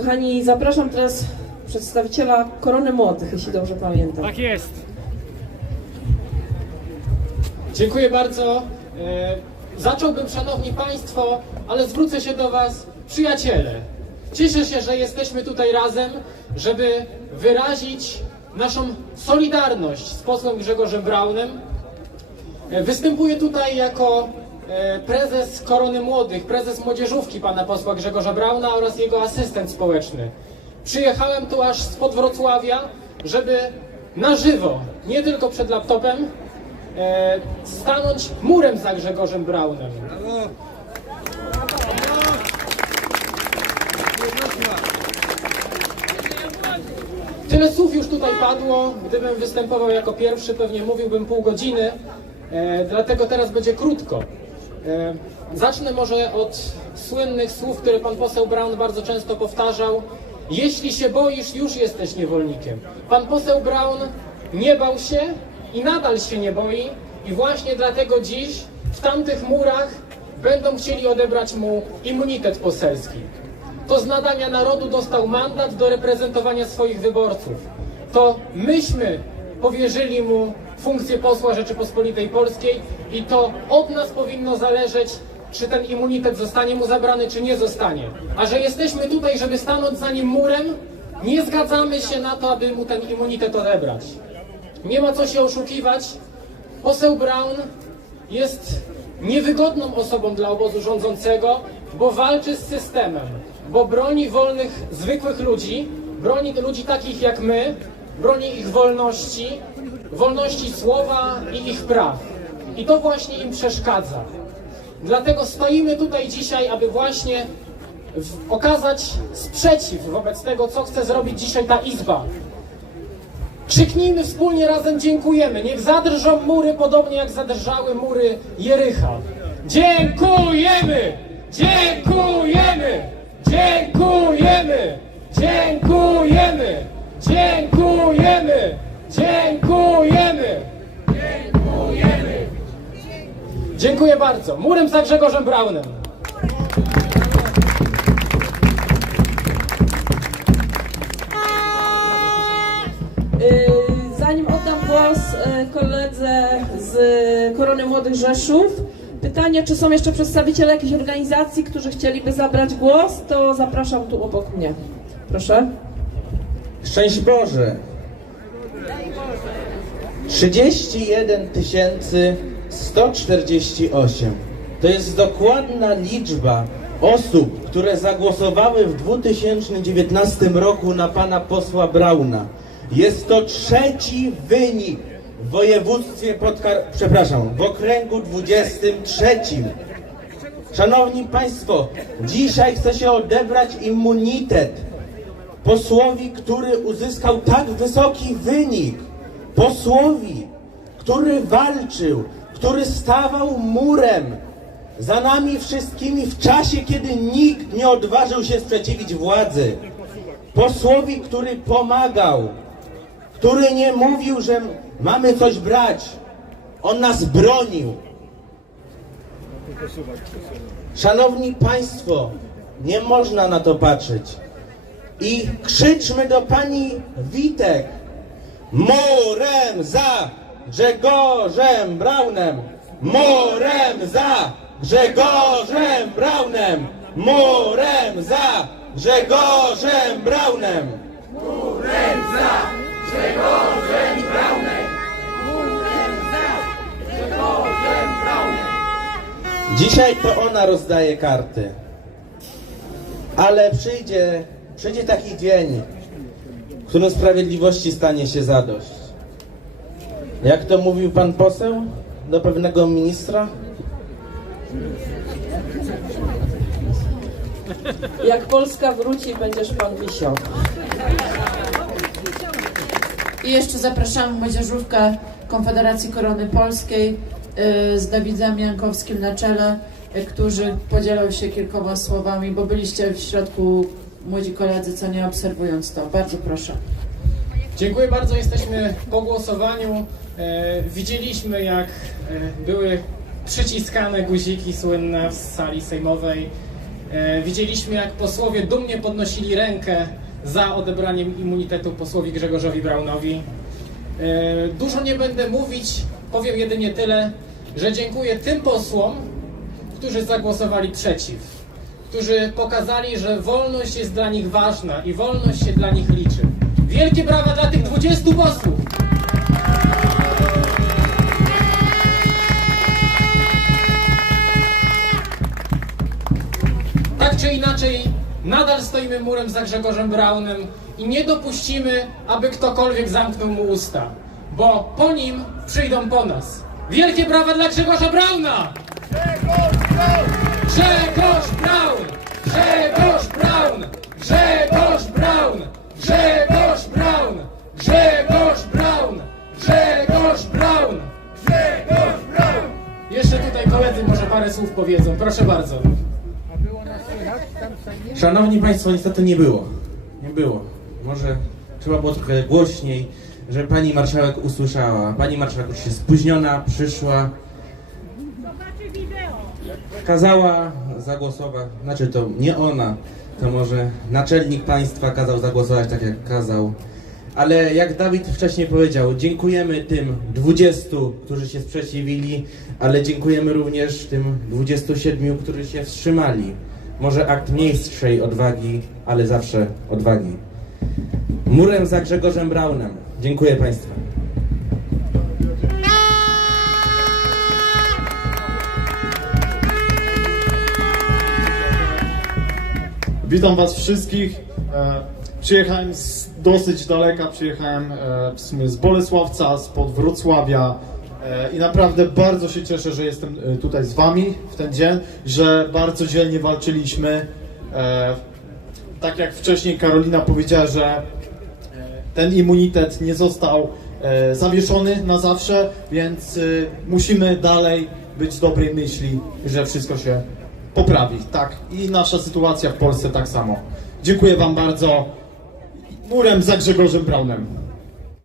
Kochani, zapraszam teraz przedstawiciela Korony Młodych, jeśli dobrze pamiętam. Tak jest. Dziękuję bardzo. E, Zacząłbym, Szanowni Państwo, ale zwrócę się do Was, przyjaciele. Cieszę się, że jesteśmy tutaj razem, żeby wyrazić naszą solidarność z posłem Grzegorzem Braunem. E, Występuję tutaj jako prezes Korony Młodych, prezes młodzieżówki pana posła Grzegorza Brauna oraz jego asystent społeczny. Przyjechałem tu aż spod Wrocławia, żeby na żywo, nie tylko przed laptopem, e, stanąć murem za Grzegorzem Braunem. Tyle słów już tutaj padło. Gdybym występował jako pierwszy, pewnie mówiłbym pół godziny, e, dlatego teraz będzie krótko. E, zacznę może od słynnych słów, które pan poseł Brown bardzo często powtarzał. Jeśli się boisz, już jesteś niewolnikiem. Pan poseł Brown nie bał się i nadal się nie boi i właśnie dlatego dziś w tamtych murach będą chcieli odebrać mu immunitet poselski. To z nadania narodu dostał mandat do reprezentowania swoich wyborców. To myśmy powierzyli mu funkcję posła Rzeczypospolitej Polskiej i to od nas powinno zależeć, czy ten immunitet zostanie mu zabrany, czy nie zostanie. A że jesteśmy tutaj, żeby stanąć za nim murem, nie zgadzamy się na to, aby mu ten immunitet odebrać. Nie ma co się oszukiwać. Poseł Brown jest niewygodną osobą dla obozu rządzącego, bo walczy z systemem, bo broni wolnych, zwykłych ludzi, broni ludzi takich jak my, broni ich wolności, wolności słowa i ich praw. I to właśnie im przeszkadza. Dlatego stoimy tutaj dzisiaj, aby właśnie okazać sprzeciw wobec tego, co chce zrobić dzisiaj ta Izba. Krzyknijmy wspólnie razem dziękujemy. Niech zadrżą mury podobnie jak zadrżały mury Jericha. Dziękujemy! Dziękujemy! Dziękujemy! Dziękujemy! Dziękujemy! Dziękuję bardzo. Murem za Grzegorzem Braunem. Y, Zanim oddam głos y, koledze z Korony Młodych Rzeszów, pytanie, czy są jeszcze przedstawiciele jakichś organizacji, którzy chcieliby zabrać głos, to zapraszam tu obok mnie. Proszę. Szczęść Boże! 31 148 to jest dokładna liczba osób, które zagłosowały w 2019 roku na pana posła Brauna. Jest to trzeci wynik w województwie podkar... przepraszam, w okręgu 23. Szanowni Państwo, dzisiaj chce się odebrać immunitet posłowi, który uzyskał tak wysoki wynik, posłowi, który walczył, który stawał murem za nami wszystkimi w czasie, kiedy nikt nie odważył się sprzeciwić władzy, posłowi, który pomagał, który nie mówił, że mamy coś brać, on nas bronił. Szanowni Państwo, nie można na to patrzeć i krzyczmy do pani Witek. Murem za Grzegorzem Braunem! Murem za Grzegorzem Braunem! Murem za Grzegorzem Braunem! Dzisiaj to ona rozdaje karty. Ale przyjdzie, przyjdzie taki dzień, w którym sprawiedliwości stanie się zadość. Jak to mówił pan poseł do pewnego ministra? Jak Polska wróci, będziesz pan wisiał. I jeszcze zapraszamy młodzieżówkę Konfederacji Korony Polskiej y, z Dawidem Jankowskim na czele, y, którzy podzielą się kilkoma słowami, bo byliście w środku młodzi koledzy, co nie obserwując to. Bardzo proszę. Dziękuję bardzo. Jesteśmy po głosowaniu. E, widzieliśmy, jak e, były przyciskane guziki słynne w sali sejmowej. E, Widzieliśmy, jak posłowie dumnie podnosili rękę za odebraniem immunitetu posłowi Grzegorzowi Braunowi. Dużo nie będę mówić, powiem jedynie tyle, że dziękuję tym posłom, którzy zagłosowali przeciw, którzy pokazali, że wolność jest dla nich ważna i wolność się dla nich liczy. Wielkie brawa dla tych 20 posłów! Tak czy inaczej, nadal stoimy murem za Grzegorzem Braunem i nie dopuścimy, aby ktokolwiek zamknął mu usta, bo po nim przyjdą po nas. Wielkie brawa dla Grzegorza Brauna! Grzegorz Braun! Grzegorz parę słów powiedzą. Proszę bardzo. Szanowni Państwo, niestety nie było. Nie było. Może trzeba było trochę głośniej, żeby Pani Marszałek usłyszała. Pani Marszałek już się spóźniona, przyszła. Kazała zagłosować, znaczy to nie ona, to może naczelnik państwa kazał zagłosować tak jak kazał. Ale jak Dawid wcześniej powiedział, dziękujemy tym 20, którzy się sprzeciwili, ale dziękujemy również tym 27, którzy się wstrzymali. Może akt mniejszej odwagi, ale zawsze odwagi. Murem za Grzegorzem Braunem. Dziękuję Państwu. Witam Was wszystkich. Przyjechałem z dosyć daleka, przyjechałem e, w sumie z Bolesławca, spod Wrocławia e, i naprawdę bardzo się cieszę, że jestem e, tutaj z Wami w ten dzień, że bardzo dzielnie walczyliśmy. Tak jak wcześniej Karolina powiedziała, że ten immunitet nie został zawieszony na zawsze, więc musimy dalej być dobrej myśli, że wszystko się poprawi. Tak, i nasza sytuacja w Polsce tak samo. Dziękuję Wam bardzo. Murem za Grzegorzem Braunem.